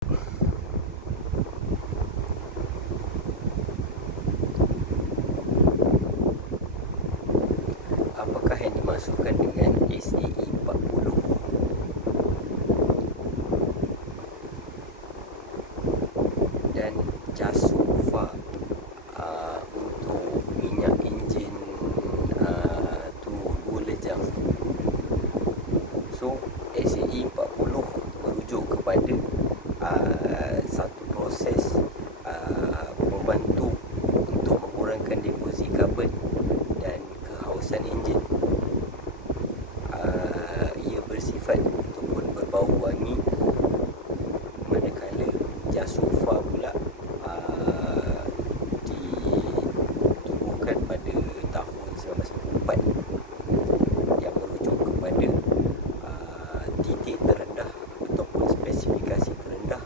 Apakah yang dimaksudkan dengan SAE 40? Dan Jasulfa untuk minyak enjin tu 2 lejang. So SAE 40 merujuk kepada satu proses membantu untuk mengurangkan deposi karbon dan kehausan enjin. Ia bersifat ataupun berbau wangi, manakala Jasulfa pula ditubuhkan pada tahun 1994 yang merujuk kepada titik terendah ataupun spesifikasi terendah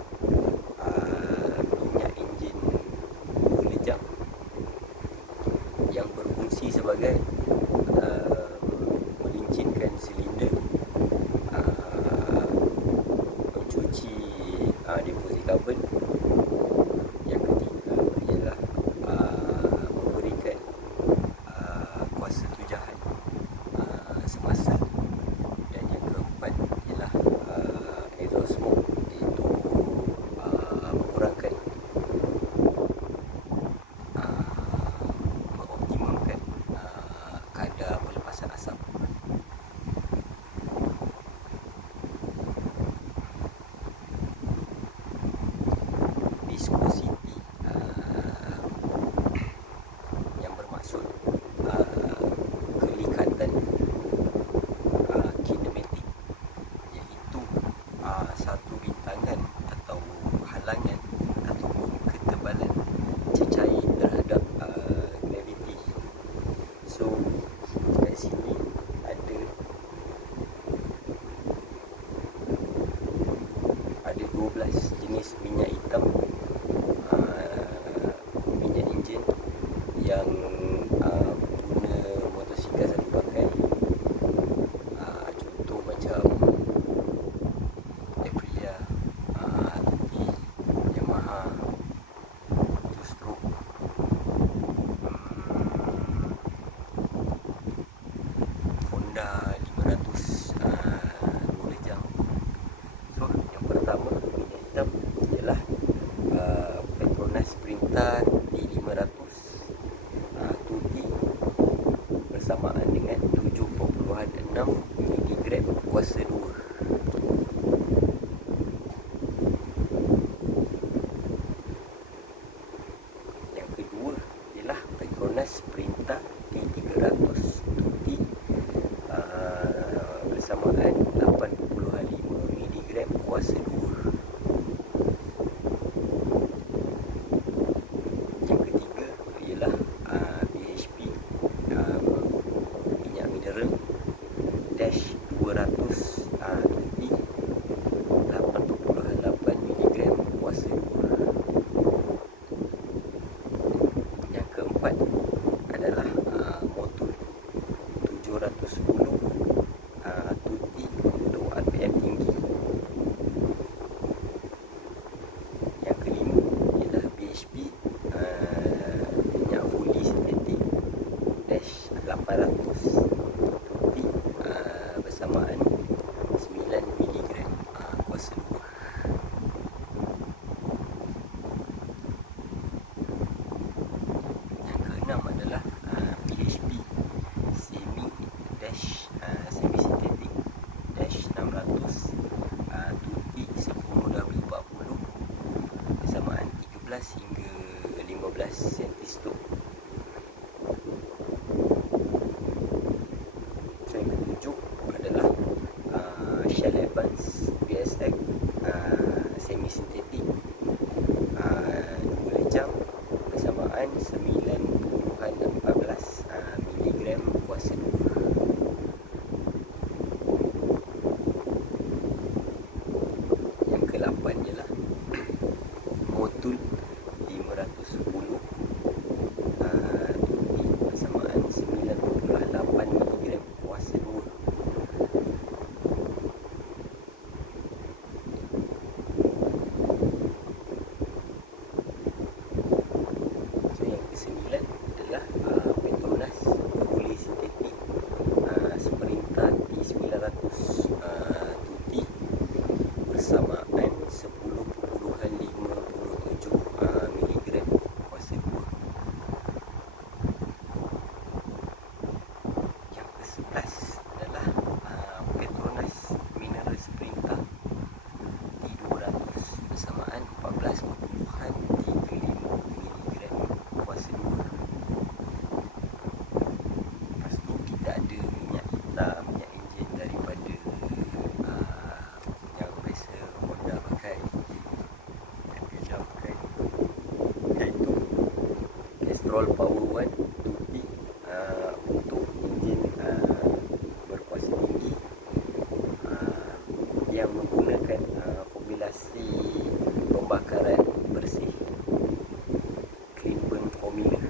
minyak enjin 2 lejang yang berfungsi sebagai melincinkan silinder, mencuci deposi karbon. Yang ketiga ialah memberikan kuasa tujahan semasa. Dan yang keempat ialah exhaust smoke, iaitu mengurangkan mengoptimumkan kadar pelepasan asap. Viscosity yang bermaksud kelikatan kinematik, iaitu satu rintangan atau halangan ataupun ketebalan cecair terhadap graviti. So kat sini ada 12 jenis minyak hitam, minyak enjin yang guna motosikal satu pakai. Contoh macam Aprilia, Audi, Yamaha, two stroke, Honda 500 2 lejang. So yang pertama minyak hitam ialah Petronas Sprinter T500 2T bersamaan dengan 7.6 mg kuasa 2. Yang kedua ialah Petronas Sprinter T300 2T bersamaan 8.5 mg kuasa 2. Yang ketiga ialah BHP minyak mineral Dash 200 2T 8.8 mg kuasa 2. Yang keempat adalah Motul 710 2T untuk RPM tinggi. Yang kelima ialah BHP minyak fuli sintetik Dash 800 2T bersamaan 9 mg kuasa 2. Yang keenam adalah BHP semi Dash semi sintetik Dash 600 2T 10W40 bersamaan 13 hingga 15 cm3. So yang ketujuh adalah Shell Advance VSX semi sintetik 2 lejang bersamaan 9.14 mg kuasa 2. Yang ke-8 ialah Motul 510 2T bersamaan 9.8 mg kuasa 2. Kolesterol power 1 2P untuk enjin berkuasa tinggi yang menggunakan formulasi pembakaran bersih, clean burn formula.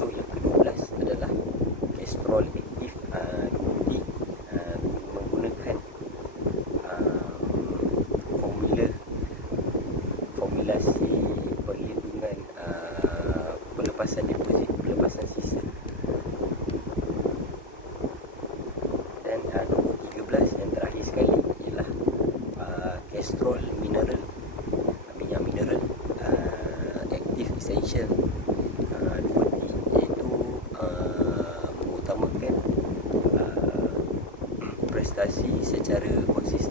So yang ke-12 adalah Castrol Active 2P menggunakan formulasi perlindungan pelepasan deposit, pelepasan sisa. Dan nombor 13 yang terakhir sekali ialah Castrol Mineral, minyak mineral Active Essential 2P, iaitu mengutamakan prestasi secara konsisten